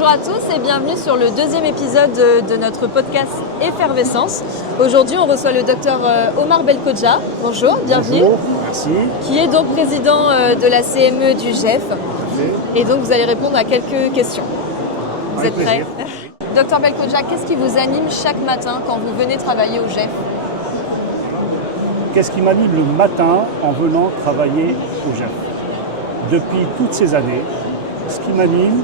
Bonjour à tous et bienvenue sur le deuxième épisode de notre podcast Effervescence. Aujourd'hui, on reçoit le docteur Omar Belkhodja. Bonjour, bienvenue. Bonjour, merci. Qui est donc président de la CME du GEF. Et donc, vous allez répondre à quelques questions. Vous êtes prêts? Docteur Belkhodja, qu'est-ce qui vous anime chaque matin quand vous venez travailler au GEF? Qu'est-ce qui m'anime le matin en venant travailler au GEF? Depuis toutes ces années, ce qui m'anime,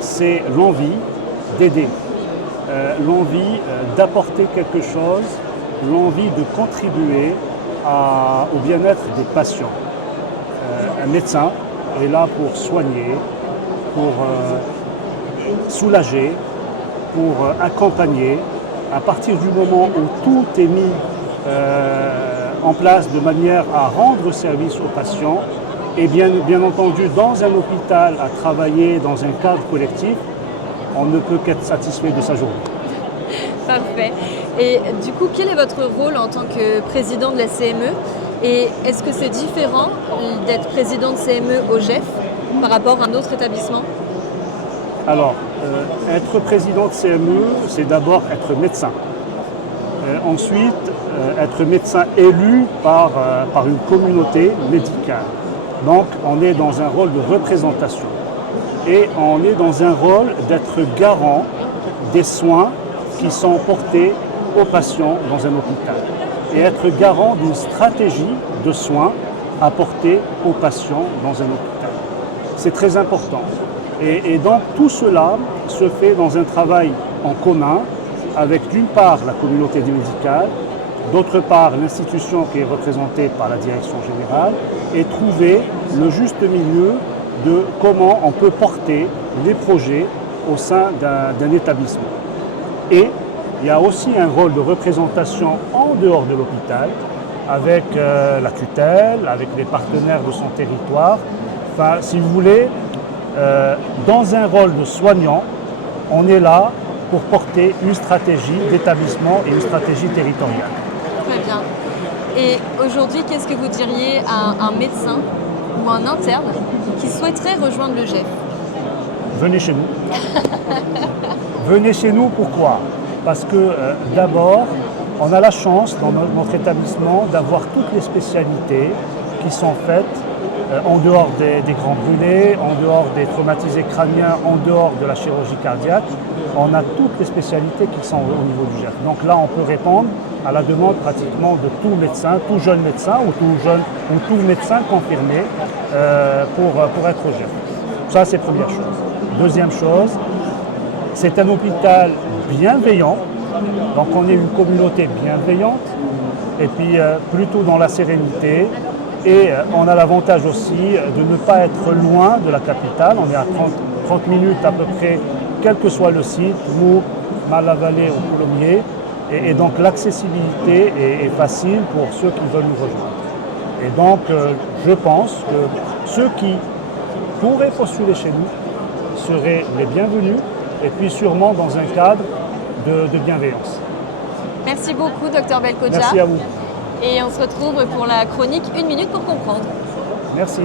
c'est l'envie d'aider, l'envie d'apporter quelque chose, l'envie de contribuer au bien-être des patients. Un médecin est là pour soigner, pour soulager, pour accompagner. À partir du moment où tout est mis en place de manière à rendre service aux patients, et bien entendu, dans un hôpital, à travailler dans un cadre collectif, on ne peut qu'être satisfait de sa journée. Parfait. Et du coup, quel est votre rôle en tant que président de la CME? Et est-ce que c'est différent d'être président de CME au GEF par rapport à un autre établissement? Alors, être président de CME, c'est d'abord être médecin. Ensuite, être médecin élu par une communauté médicale. Donc, on est dans un rôle de représentation et on est dans un rôle d'être garant des soins qui sont portés aux patients dans un hôpital et être garant d'une stratégie de soins apportée aux patients dans un hôpital. C'est très important. Et donc, tout cela se fait dans un travail en commun avec d'une part la communauté médicale, d'autre part l'institution qui est représentée par la direction générale, et trouver le juste milieu de comment on peut porter les projets au sein d'un établissement. Et il y a aussi un rôle de représentation en dehors de l'hôpital, avec la tutelle, avec les partenaires de son territoire. Enfin, si vous voulez, dans un rôle de soignant, on est là pour porter une stratégie d'établissement et une stratégie territoriale. Très bien. Et aujourd'hui, qu'est-ce que vous diriez à un médecin ou un interne qui souhaiterait rejoindre le GEF? Venez chez nous. Venez chez nous, pourquoi? Parce que d'abord, on a la chance dans notre établissement d'avoir toutes les spécialités qui sont faites en dehors des grands brûlés, en dehors des traumatisés crâniens, en dehors de la chirurgie cardiaque. On a toutes les spécialités qui sont au niveau du GEF. Donc là, on peut répondre à la demande pratiquement de tout médecin, tout jeune médecin ou tout médecin confirmé pour être au GEF. Ça, c'est première chose. Deuxième chose, c'est un hôpital bienveillant. Donc on est une communauté bienveillante et puis plutôt dans la sérénité. Et on a l'avantage aussi de ne pas être loin de la capitale. On est à 30 minutes à peu près, quel que soit le site, Mours, Mal-la-Vallée ou Coulommiers. Et donc l'accessibilité est facile pour ceux qui veulent nous rejoindre. Et donc je pense que ceux qui pourraient postuler chez nous seraient les bienvenus et puis sûrement dans un cadre de bienveillance. Merci beaucoup, docteur Belkhodja. Merci à vous. Et on se retrouve pour la chronique 1 minute pour comprendre. Merci.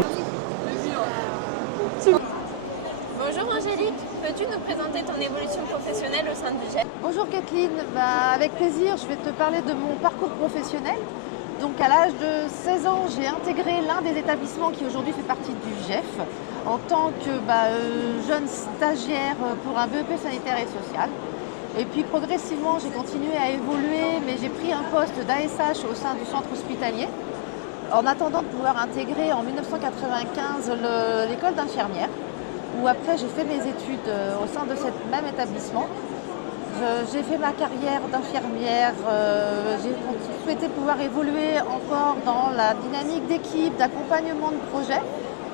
Bonjour Angélique, peux-tu nous présenter ton évolution professionnelle au sein du GEF? Bonjour Kathleen, avec plaisir, je vais te parler de mon parcours professionnel. Donc à l'âge de 16 ans, j'ai intégré l'un des établissements qui aujourd'hui fait partie du GEF en tant que jeune stagiaire pour un BEP sanitaire et social. Et puis progressivement, j'ai continué à évoluer, mais j'ai pris un poste d'ASH au sein du centre hospitalier en attendant de pouvoir intégrer en 1995 l'école d'infirmière, où après j'ai fait mes études au sein de ce même établissement. J'ai fait ma carrière d'infirmière, j'ai souhaité pouvoir évoluer encore dans la dynamique d'équipe, d'accompagnement de projet.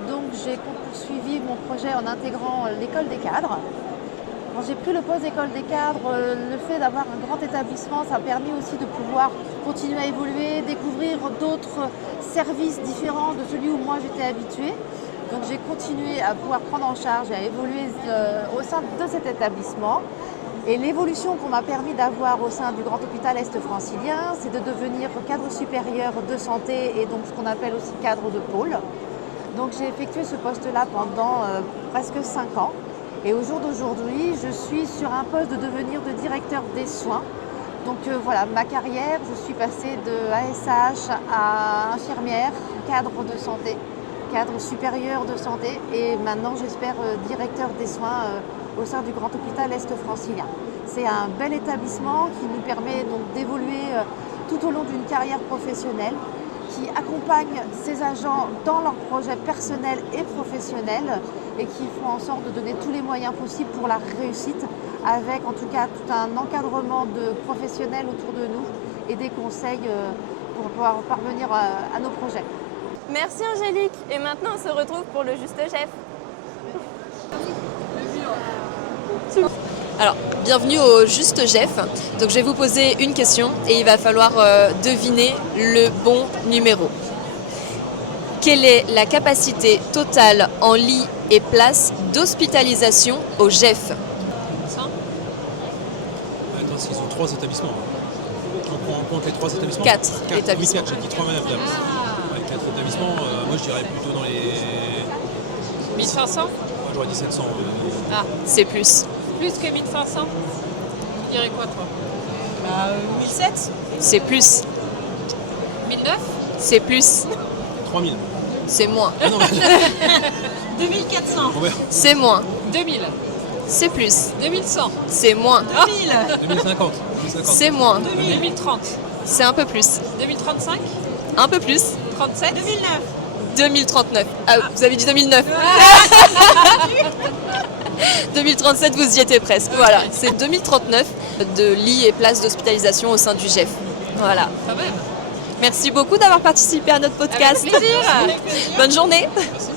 Donc j'ai poursuivi mon projet en intégrant l'école des cadres. Quand j'ai pris le poste d'école des cadres, le fait d'avoir un grand établissement, ça a permis aussi de pouvoir continuer à évoluer, découvrir d'autres services différents de celui où moi j'étais habituée. Donc j'ai continué à pouvoir prendre en charge et à évoluer au sein de cet établissement. Et l'évolution qu'on m'a permis d'avoir au sein du Grand Hôpital Est Francilien, c'est de devenir cadre supérieur de santé et donc ce qu'on appelle aussi cadre de pôle. Donc j'ai effectué ce poste-là pendant presque 5 ans. Et au jour d'aujourd'hui, je suis sur un poste de devenir de directeur des soins. Donc voilà, ma carrière, je suis passée de ASH à infirmière, cadre de santé, cadre supérieur de santé et maintenant j'espère directeur des soins au sein du Grand Hôpital Est Francilien. C'est un bel établissement qui nous permet donc d'évoluer tout au long d'une carrière professionnelle, qui accompagne ses agents dans leurs projets personnels et professionnels et qui font en sorte de donner tous les moyens possibles pour la réussite, avec en tout cas tout un encadrement de professionnels autour de nous et des conseils pour pouvoir parvenir à nos projets. Merci Angélique. Et maintenant, on se retrouve pour le Juste Chef. Alors, bienvenue au Juste Chef. Donc, je vais vous poser une question et il va falloir deviner le bon numéro. Quelle est la capacité totale en lits et places d'hospitalisation au GEF? Attends, ils ont 3 établissements. On prend en compte les 3 établissements? 4 établissements. Oui, 4, j'ai dit 3 madame. 4 établissements, moi je dirais plutôt dans les 1500? Moi j'aurais dit 700. Ah, C'est plus. plus que 1500? Tu dirais quoi toi? 1007. C'est plus. 1009? C'est plus. 3000. C'est moins. Ah non, 2400. Robert, C'est moins. 2000? C'est plus. 2100? C'est moins. 2000. 2050. C'est moins. 2030? C'est un peu plus. 2035? Un peu plus. 37? 2009. 2039. Ah, vous avez dit 2009. 2037, vous y étiez presque. Voilà, c'est 2039 de lits et places d'hospitalisation au sein du GEF. Voilà. Quand même. Merci beaucoup d'avoir participé à notre podcast. Avec plaisir. Bonne journée. Merci.